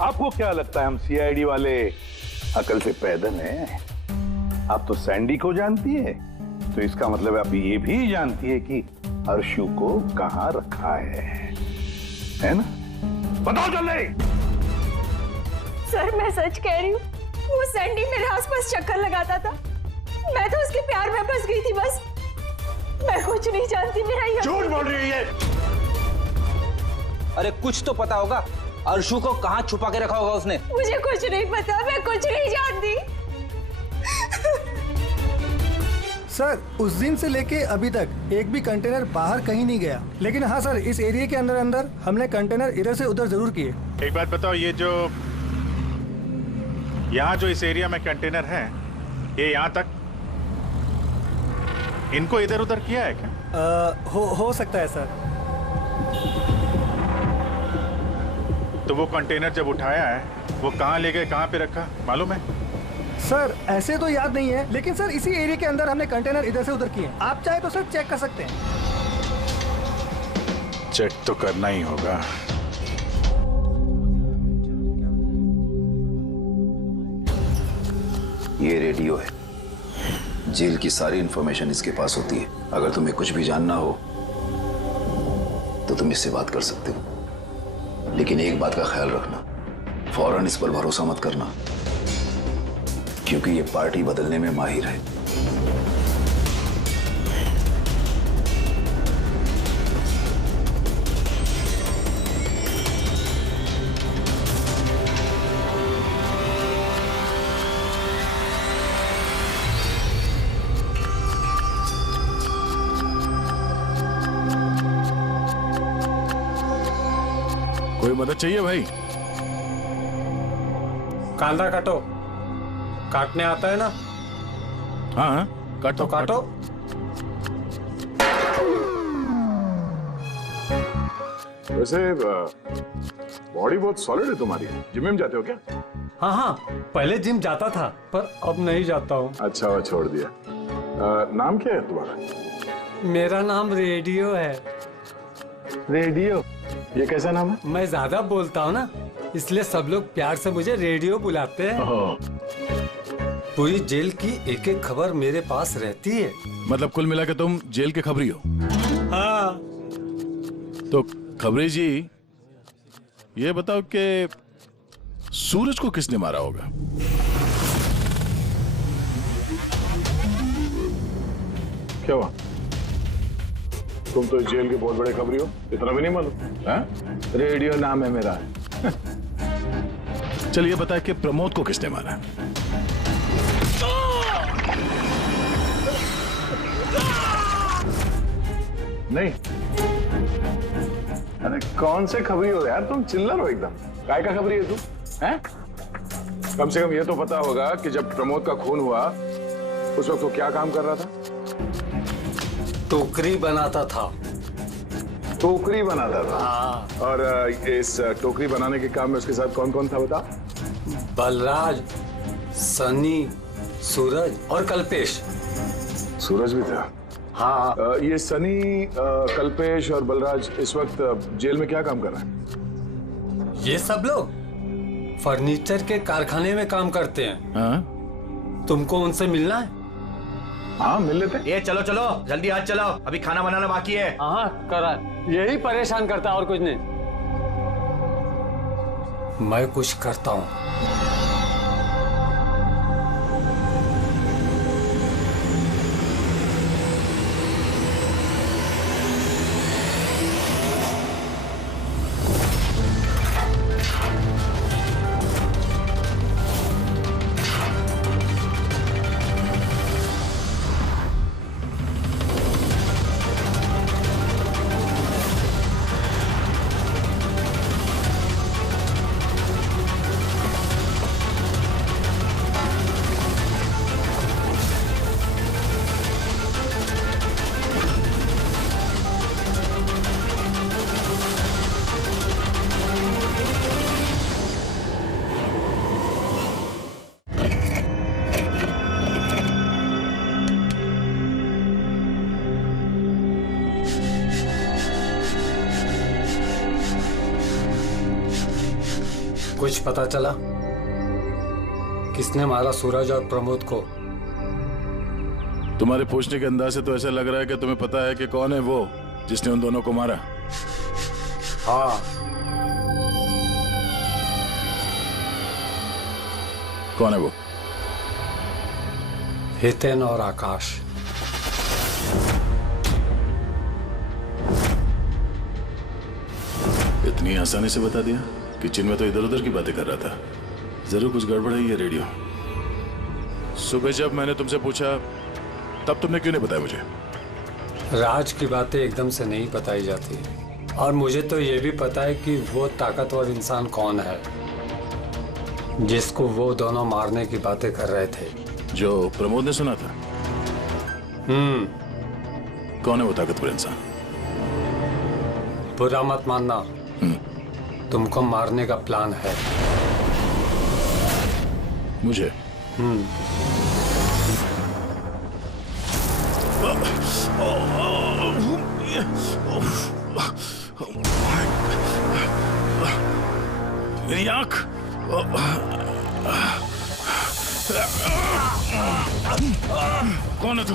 आपको क्या लगता है हम सीआईडी वाले अकल से पैदल हैं? आप तो सैंडी को जानती है, तो इसका मतलब आप ये भी जानती है कि अर्शु को कहां रखा है ना? बताओ जल्दी। सर मैं सच कह रही हूँ, वो सैंडी मेरे आसपास चक्कर लगाता था, मैं तो उसके प्यार में फंस गई थी बस। मैं कुछ नहीं जानती। मेरा ये झूठ बोल रही है। अरे कुछ तो पता होगा, अर्शु को कहाँ छुपा के रखा होगा उसने? मुझे कुछ नहीं पता, मैं कुछ नहीं जानती। सर उस दिन से लेके अभी तक एक भी कंटेनर बाहर कहीं नहीं गया, लेकिन हाँ सर इस एरिया के अंदर अंदर हमने कंटेनर इधर से उधर जरूर किए। एक बात बताओ, ये जो यहाँ जो इस एरिया में कंटेनर है, ये यहाँ तक इनको इधर उधर किया है क्या? हो सकता है सर। तो वो कंटेनर जब उठाया है वो कहाँ ले गए, कहाँ पे रखा मालूम है? सर ऐसे तो याद नहीं है, लेकिन सर इसी एरिया के अंदर हमने कंटेनर इधर से उधर किए। आप चाहे तो सर चेक कर सकते हैं। चेक तो करना ही होगा। ये रेडियो है, जेल की सारी इंफॉर्मेशन इसके पास होती है। अगर तुम्हें कुछ भी जानना हो तो तुम इससे बात कर सकते हो, लेकिन एक बात का ख्याल रखना, फौरन इस पर भरोसा मत करना, क्योंकि ये पार्टी बदलने में माहिर है। कोई मदद चाहिए भाई? कांदा काटो, काटने आता है ना? हाँ काटो काटो। वैसे बॉडी बहुत सॉलिड है तुम्हारी। जिम में जाते हो क्या? हाँ हाँ, पहले जिम जाता था पर अब नहीं जाता हूँ। अच्छा वो छोड़ दिया। नाम क्या है तुम्हारा? मेरा नाम रेडियो है। रेडियो? ये कैसा नाम है? मैं ज्यादा बोलता हूँ ना, इसलिए सब लोग प्यार से मुझे रेडियो बुलाते हैं। पूरी जेल की एक एक खबर मेरे पास रहती है। मतलब कुल मिला के तुम जेल के खबरी हो? हाँ। तो खबरी जी ये बताओ कि सूरज को किसने मारा होगा? क्या हुआ? तुम तो जेल के बहुत बड़े खबरी हो, इतना भी नहीं मालूम? रेडियो नाम है मेरा। चलिए बताए कि प्रमोद को किसने मारा? नहीं? अरे कौन से खबरी हो यार तुम? चिल्लर हो एकदम। काय का खबरी है तू? हैं? कम से कम ये तो पता होगा कि जब प्रमोद का खून हुआ उस वक्त वो क्या काम कर रहा था? टोकरी बनाता था। टोकरी बनाता था? हाँ। और इस टोकरी बनाने के काम में उसके साथ कौन कौन था बता? बलराज, सनी, सूरज और कल्पेश। सूरज भी था? हाँ। ये सनी, कल्पेश और बलराज इस वक्त जेल में क्या काम कर रहे हैं? ये सब लोग फर्नीचर के कारखाने में काम करते हैं। हाँ? तुमको उनसे मिलना है? हाँ मिल लेते। ये चलो चलो जल्दी हाथ चलाओ, अभी खाना बनाना बाकी है। हाँ करा, यही परेशान करता और कुछ नहीं। मैं कुछ करता हूँ। कुछ पता चला किसने मारा सूरज और प्रमोद को? तुम्हारे पूछने के अंदाज से तो ऐसा लग रहा है कि तुम्हें पता है कि कौन है वो जिसने उन दोनों को मारा। हाँ। कौन है वो? हितेन और आकाश। इतनी आसानी से बता दिया कि चिन्मय तो इधर उधर की बातें कर रहा था। जरूर कुछ गड़बड़ है ये रेडियो। सुबह जब मैंने तुमसे पूछा तब तुमने क्यों नहीं बताया मुझे? राज की बातें एकदम से नहीं बताई जाती, और मुझे तो ये भी पता है कि वो ताकतवर इंसान कौन है जिसको वो दोनों मारने की बातें कर रहे थे। जो प्रमोद ने सुना था? कौन है वो ताकतवर इंसान? बुरा मत मानना, तुमको मारने का प्लान है। मुझे? मेरी आंख। कौन है तू?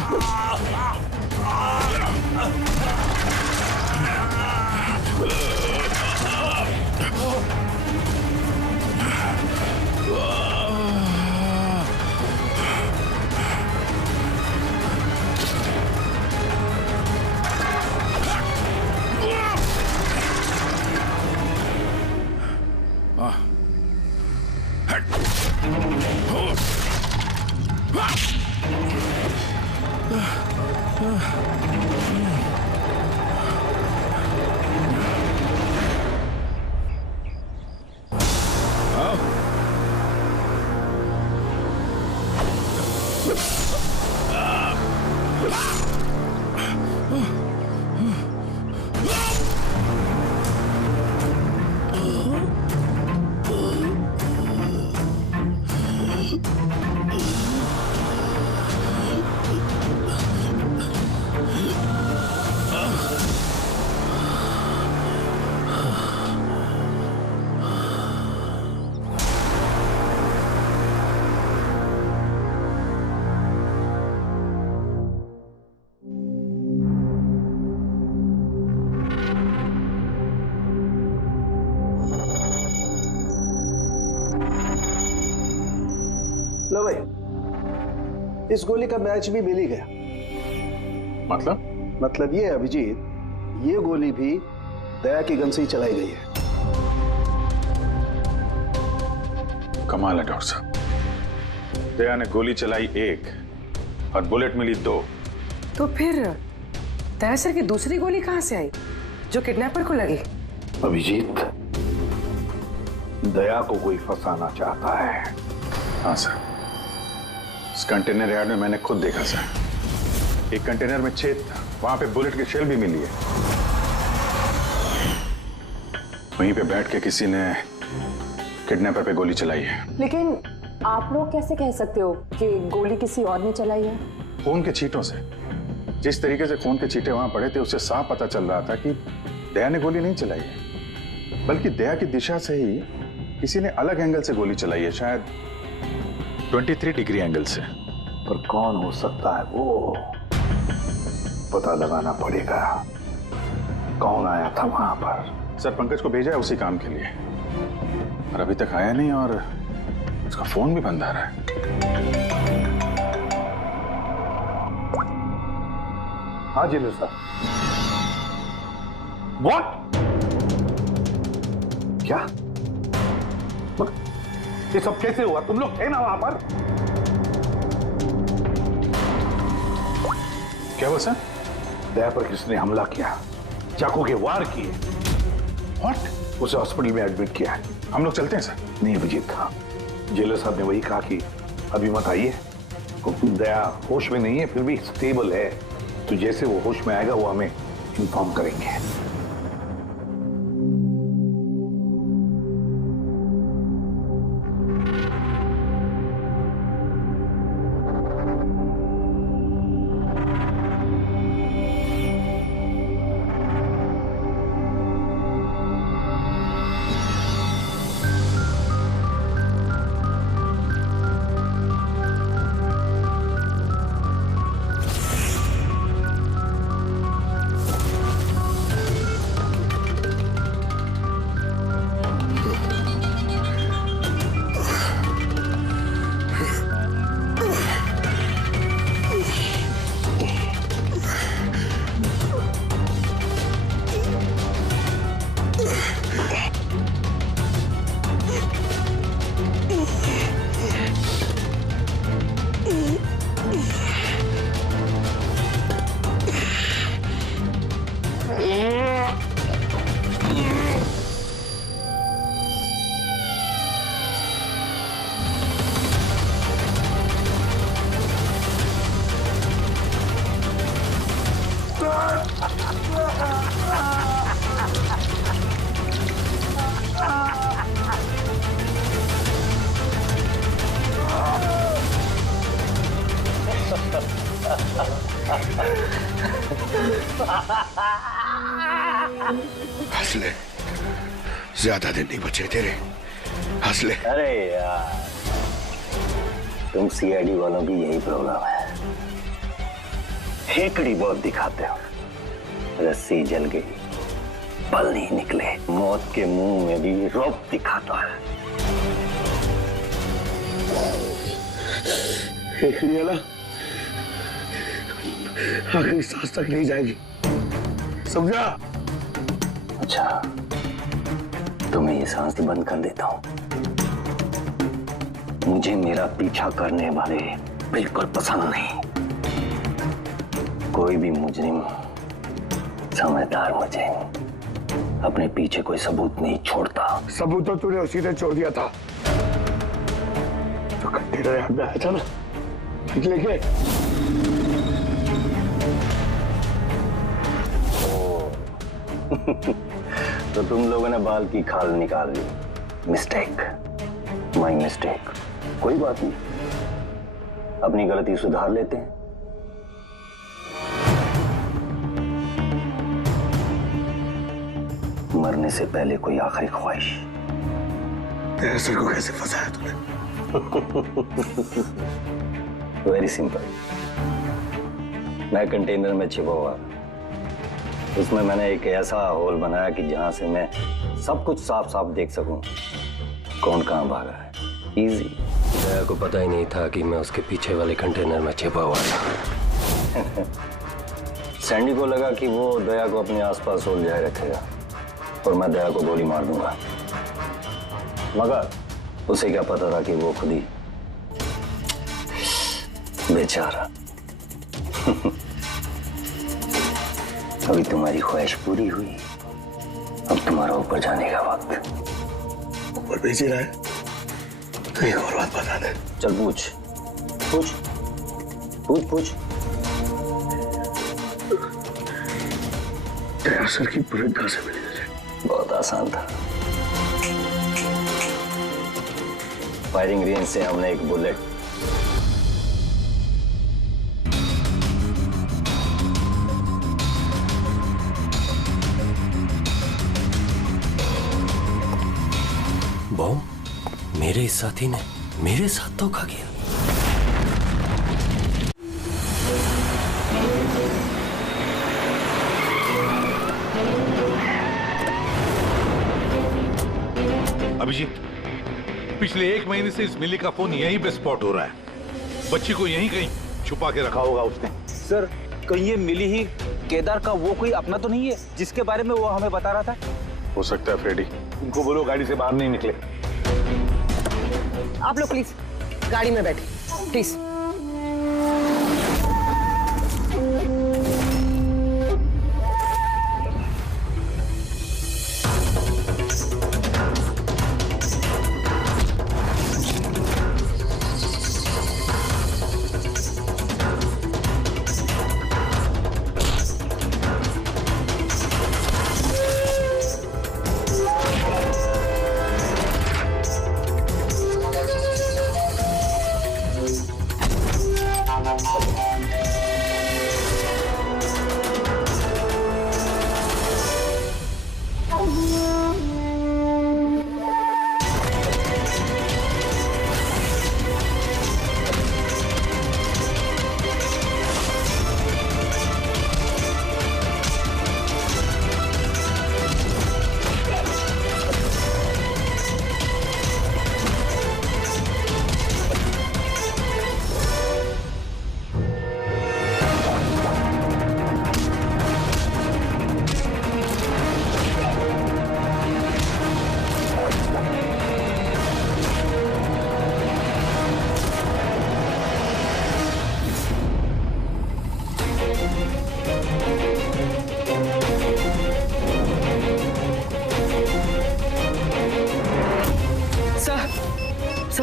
लो भाई, इस गोली का मैच भी मिल ही गया। मतलब ये अभिजीत, ये गोली भी दया की गन से ही चलाई गई है। कमाल है डॉक्टर साहब, दया ने गोली चलाई 1 और बुलेट मिली 2। तो फिर दया सर की दूसरी गोली कहां से आई जो किडनैपर को लगी? अभिजीत, दया को कोई फंसाना चाहता है। हाँ सर, इस कंटेनर यार्ड में मैंने खुद देखा सर। एक कंटेनर में छेद था, वहां पे बुलेट की शेल भी मिली है। वहीं पे बैठ के किसी ने किडनैपर पे गोली चलाई है। लेकिन आप लोग कैसे कह सकते हो कि गोली किसी और ने चलाई है? खून के छींटों से, जिस तरीके से खून के छींटे वहां पड़े थे उससे साफ पता चल रहा था कि दया ने गोली नहीं चलाई है, बल्कि दया की दिशा से ही किसी ने अलग एंगल से गोली चलाई है, शायद 23 डिग्री एंगल से। पर कौन हो सकता है वो? पता लगाना पड़ेगा कौन आया था वहां पर। सर पंकज को भेजा है उसी काम के लिए। और अभी तक आया नहीं और उसका फोन भी बंद आ रहा है। हाँ जेलर साहब। What? क्या? ये सब कैसे हुआ? तुम लोग थे ना वहां पर? क्या हुआ सर? दया पर किसने हमला किया, चाकू के वार किए। What? उसे हॉस्पिटल में एडमिट किया है। हम लोग चलते हैं सर। नहीं अभिजीत, हाँ जेलर साहब ने वही कहा कि अभी मत आइए। दया होश में नहीं है, फिर भी स्टेबल है, तो जैसे वो होश में आएगा वो हमें इन्फॉर्म करेंगे। हंस ले, ज्यादा दिन नहीं बचे तेरे, हंस ले। अरे यार, तुम सीआईडी वालों की यही प्रॉब्लम है, हेकड़ी बहुत दिखाते हो। रस्सी जल गई, पल नहीं निकले, मौत के मुंह में भी रौब दिखाता है। हेकड़ी वाला आखिरी सांस तक नहीं जाएगी, समझा? अच्छा, तो मैं ये सांस बंद कर देता हूं। मुझे मेरा पीछा करने वाले बिल्कुल पसंद नहीं। कोई भी मुजरिम, समझदार मुजरिम अपने पीछे कोई सबूत नहीं छोड़ता। सबूत तो तूने उसी ने छोड़ दिया था जो कंटेनर याद में आया था ना, लेके तो तुम लोगों ने बाल की खाल निकाल ली। Mistake, my mistake. कोई बात नहीं, अपनी गलती सुधार लेते हैं। मरने से पहले कोई आखिरी ख्वाहिश। तेरे सर को कैसे फंसाया तूने? Very simple. मैं कंटेनर में छिपा हुआ, उसमें मैंने एक ऐसा होल बनाया कि जहां से मैं सब कुछ साफ साफ देख सकूं कौन कहां भागा है। इजी। दया को पता ही नहीं था कि मैं उसके पीछे वाले कंटेनर में छिपा हुआ था। सैंडी को लगा कि वो दया को अपने आसपास उलझाए रखेगा और मैं दया को गोली मार दूंगा, मगर उसे क्या पता था कि वो खुद ही बेचारा। अभी तुम्हारी ख्वाहिश पूरी हुई, अब तुम्हारा ऊपर जाने का वक्त। ऊपर भेज रहा है तो एक और बात बता दे। चल पूछ पूछ पूछ पूछ। दया सर की बुलेट कहां से मिली तुझे? बहुत आसान था। फायरिंग रेंज से हमने एक बुलेट बॉम्ब मेरे इस साथी ने मेरे साथ धोखा किया। अभिजीत, पिछले 1 महीने से इस मिली का फोन यहीं पे स्पॉट हो रहा है। बच्ची को यहीं कहीं छुपा के रखा होगा उसने। सर कहीं ये मिली ही केदार का वो कोई अपना तो नहीं है जिसके बारे में वो हमें बता रहा था? हो सकता है फ्रेडी। उनको बोलो गाड़ी से बाहर नहीं निकले। आप लोग प्लीज गाड़ी में बैठे प्लीज।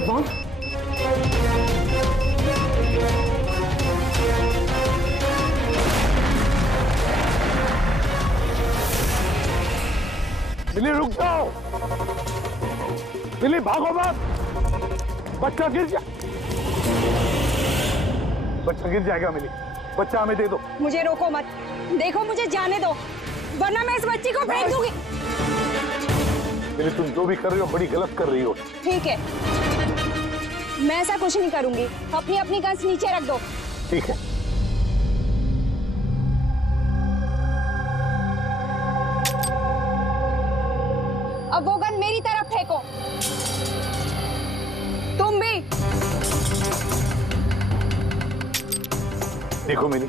कौन? मिली रुक जाओ, मिली भागो मत, बच्चा गिर जाएगा मिली, बच्चा हमें दे दो। मुझे रोको मत, देखो मुझे जाने दो वरना मैं इस बच्ची को फेंक दूंगी। मिली तुम जो भी कर रही हो बड़ी गलत कर रही हो। ठीक है, मैं ऐसा कुछ नहीं करूंगी, अपनी अपनी गन्स नीचे रख दो। ठीक है। अब वो गन मेरी तरफ फेंको, तुम भी। देखो मिली,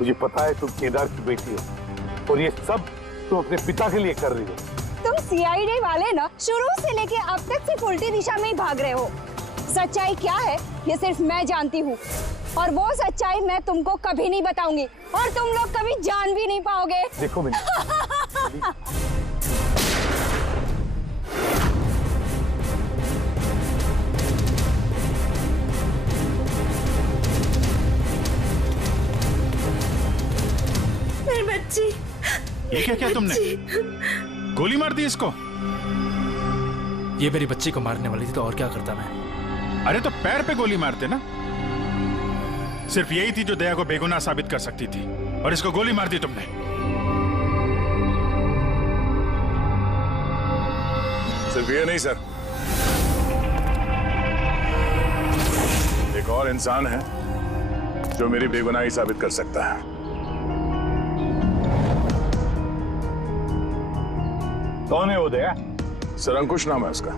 मुझे पता है तुम केदार की बेटी हो और ये सब तुम अपने पिता के लिए कर रही हो। तुम सीआईडी वाले ना शुरू से लेके अब तक सिर्फ उल्टी दिशा में ही भाग रहे हो। सच्चाई क्या है ये सिर्फ मैं जानती हूँ और वो सच्चाई मैं तुमको कभी नहीं बताऊंगी और तुम लोग कभी जान भी नहीं पाओगे। देखो मिली, मेरी बच्ची। ये क्या किया तुमने? गोली मार दी इसको? ये मेरी बच्ची को मारने वाली थी तो और क्या करता मैं? अरे तो पैर पे गोली मारते ना। सिर्फ यही थी जो दया को बेगुनाह साबित कर सकती थी और इसको गोली मार दी तुमने। सिर्फ ये नहीं सर, एक और इंसान है जो मेरी बेगुनाही साबित कर सकता है। कौन है वो दया? सर अंकुश नाम है उसका।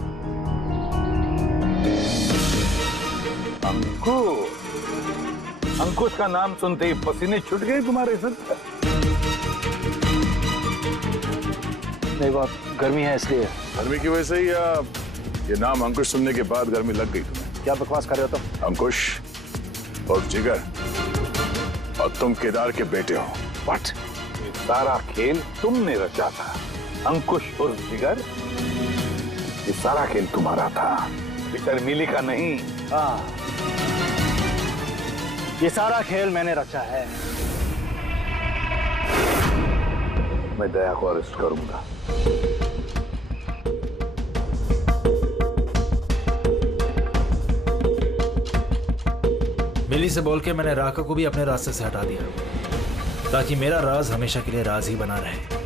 अंकुश का नाम सुनते ही पसीने छूट गए तुम्हारे सर? नहीं बात गर्मी है इसलिए। गर्मी की वजह से ही या ये नाम अंकुश सुनने के बाद गर्मी लग गई तुम्हें? क्या बकवास कर रहे हो तुम? अंकुश और जिगर और तुम केदार के बेटे हो। व्हाट? ये सारा खेल तुमने रचा था अंकुश और जिगर? ये सारा खेल तुम्हारा था, बेचारी मिली का नहीं। हाँ, ये सारा खेल मैंने रचा है। मैं दया को अरेस्ट करूंगा। मिली से बोल के मैंने राका को भी अपने रास्ते से हटा दिया ताकि मेरा राज हमेशा के लिए राज ही बना रहे।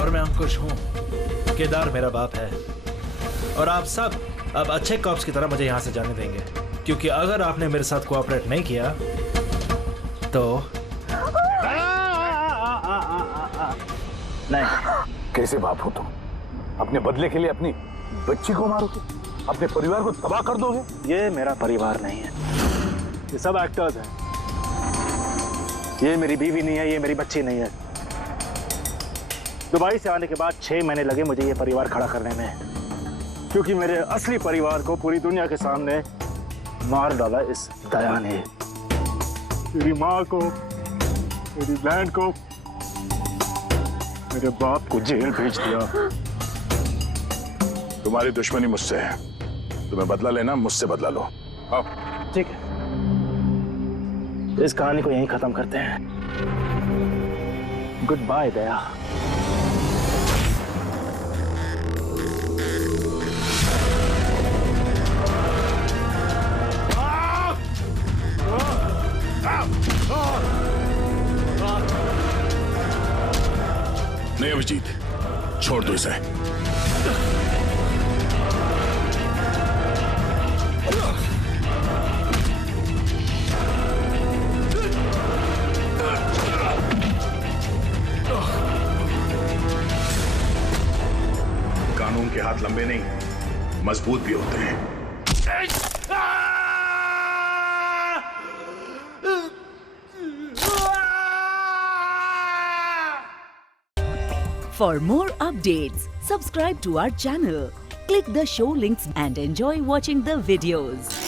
और मैं अंकुश हूं, केदार मेरा बाप है और आप सब अब अच्छे कॉप्स की तरह मुझे यहां से जाने देंगे, क्योंकि अगर आपने मेरे साथ कोऑपरेट नहीं किया तो नहीं। कैसे बाप हो तुम? अपने बदले के लिए अपनी बच्ची को मारोगे, अपने परिवार को तबाह कर दोगे। ये मेरा परिवार नहीं है, ये सब एक्टर्स हैं। ये मेरी बीवी नहीं है, ये मेरी बच्ची नहीं है। दुबई से आने के बाद 6 महीने लगे मुझे ये परिवार खड़ा करने में, क्योंकि मेरे असली परिवार को पूरी दुनिया के सामने मार डाला इस दया ने। मेरी माँ को, मेरी बहन को, मेरे बाप को जेल भेज दिया। तुम्हारी दुश्मनी मुझसे है, तुम्हें बदला लेना, मुझसे बदला लो। आओ। ठीक है, इस कहानी को यहीं खत्म करते हैं। गुड बाय दया। नहीं अभिजीत, छोड़ दो इसे। कानून के हाथ लंबे नहीं, मजबूत भी होते हैं। For more updates, subscribe to our channel, click the show links and enjoy watching the videos.